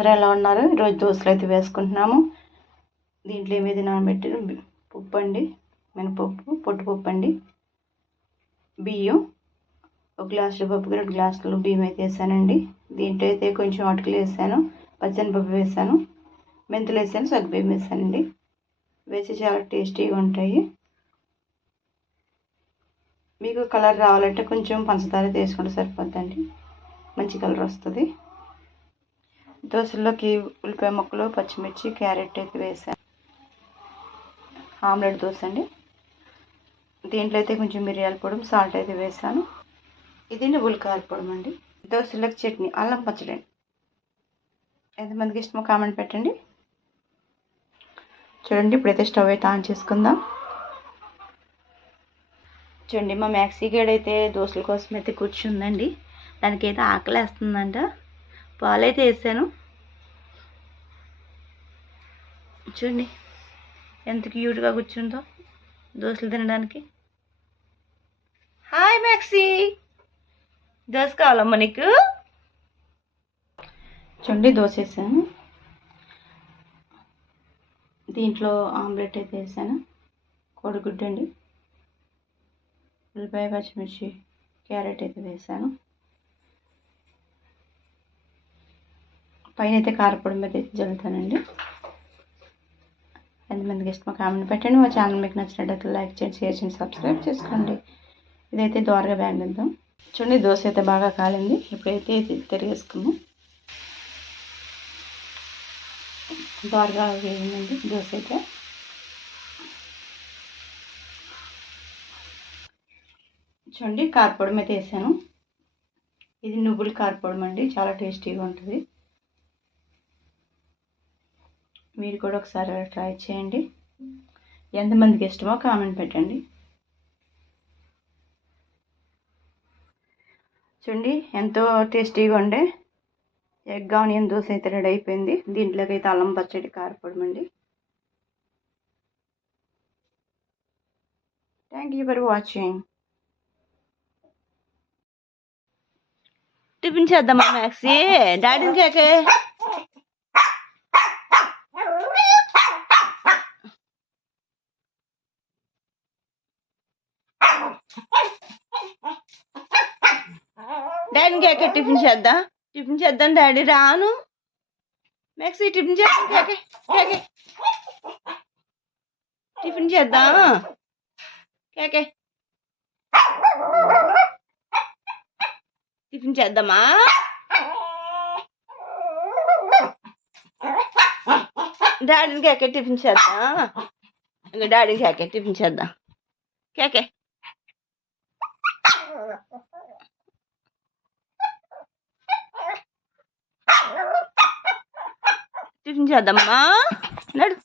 అందరూ ఎలా ఉన్నారు? ఈరోజు దోశలు అయితే వేసుకుంటున్నాము. దీంట్లో ఏమేది నానబెట్టిన పప్పు అండి మినపప్పు పొట్టుపప్పు అండి బియ్యం ఒక గ్లాసుల పప్పుకి రెండు గ్లాసులు బియ్యం అయితే వేసానండి. దీంట్లో అయితే కొంచెం అటుకులు వేసాను పచ్చనిపప్పు వేసాను మెంతులు వేసాను సగ్గుబియ్యం వేసానండి. వేసి చాలా టేస్టీగా ఉంటాయి. మీకు కలర్ రావాలంటే కొంచెం పంచదార తీసుకుంటే సరిపోద్దండి. మంచి కలర్ వస్తుంది. దోశల్లోకి ఉల్లిపాయ ముక్కలు పచ్చిమిర్చి క్యారెట్ అయితే వేసాను ఆమ్లెట్ దోశ అండి. దీంట్లో అయితే కొంచెం మిరియాల పొడి సాల్ట్ అయితే వేసాను. ఇది నువ్వుల కారపొడి అండి. దోశలకు చట్నీ అల్లం పచ్చడి ఎంతమందికి ఇష్టమో కామెంట్ పెట్టండి. చూడండి ఇప్పుడైతే స్టవ్ అయితే ఆన్ చేసుకుందాం. చూడండి మా మ్యాక్సీ గేడ్ అయితే దోశల కోసం అయితే కూర్చుందండి. దానికైతే ఆకలి వేస్తుందంట పాలైతే వేసాను. చూడండి ఎంత క్యూట్గా కూర్చుందో దోశలు తినడానికి. హాయ్ మ్యాక్సీ దోశ కావాలమ్మా నీకు? చూడండి దోశ వేసాను. దీంట్లో ఆమ్లెట్ అయితే వేసాను. కోడిగుడ్డు అండి. ఉల్లిపాయ పచ్చిమిర్చి క్యారెట్ అయితే వేసాను. పైన అయితే కారపొడి మీద అయితే జల్లుతానండి ఎంతమందికి ఇష్టమో కామెంట్ పెట్టండి. మా ఛానల్ మీకు నచ్చినట్లయితే లైక్ చేయండి షేర్ చేయండి సబ్స్క్రైబ్ చేసుకోండి. ఇదైతే దోరగా వేగిద్దాం చూడండి దోశ అయితే బాగా కాలింది. ఇప్పుడైతే ఇది తిరిగేసుకుందాం. దోరగా వేగిందండి దోశ అయితే. చూడండి కారపొడి మీద వేసాను. ఇది నువ్వుల కారపొడి అండి చాలా టేస్టీగా ఉంటుంది. మీరు కూడా ఒకసారి ట్రై చేయండి. ఎంతమందికి ఇష్టమో కామెంట్ పెట్టండి. చూడండి ఎంతో టేస్టీగా ఉండే ఎగ్ ఆనియన్ దోశ అయితే రెడీ అయిపోయింది. దీంట్లోకి అయితే అల్లం పచ్చడి కారపడం అండి. Thank you for watching tiffin చేద్దామా మ్యాక్సీ డాడీని డాడీని కేకే టిఫిన్ చేద్దాం? టిఫిన్ చేద్దాం డాడీ రాను. మ్యాక్సీ టిఫిన్ చేద్దాం. కేకే కేకే టిఫిన్ చేద్దాం. కేకే టిఫిన్ చేద్దామా? డాడీని కేకే టిఫిన్ చేద్దాం? ఇంకా డాడీని కేకే టిఫిన్ చేద్దాం. కేకే టిఫిన్ చేద్దామా నడు.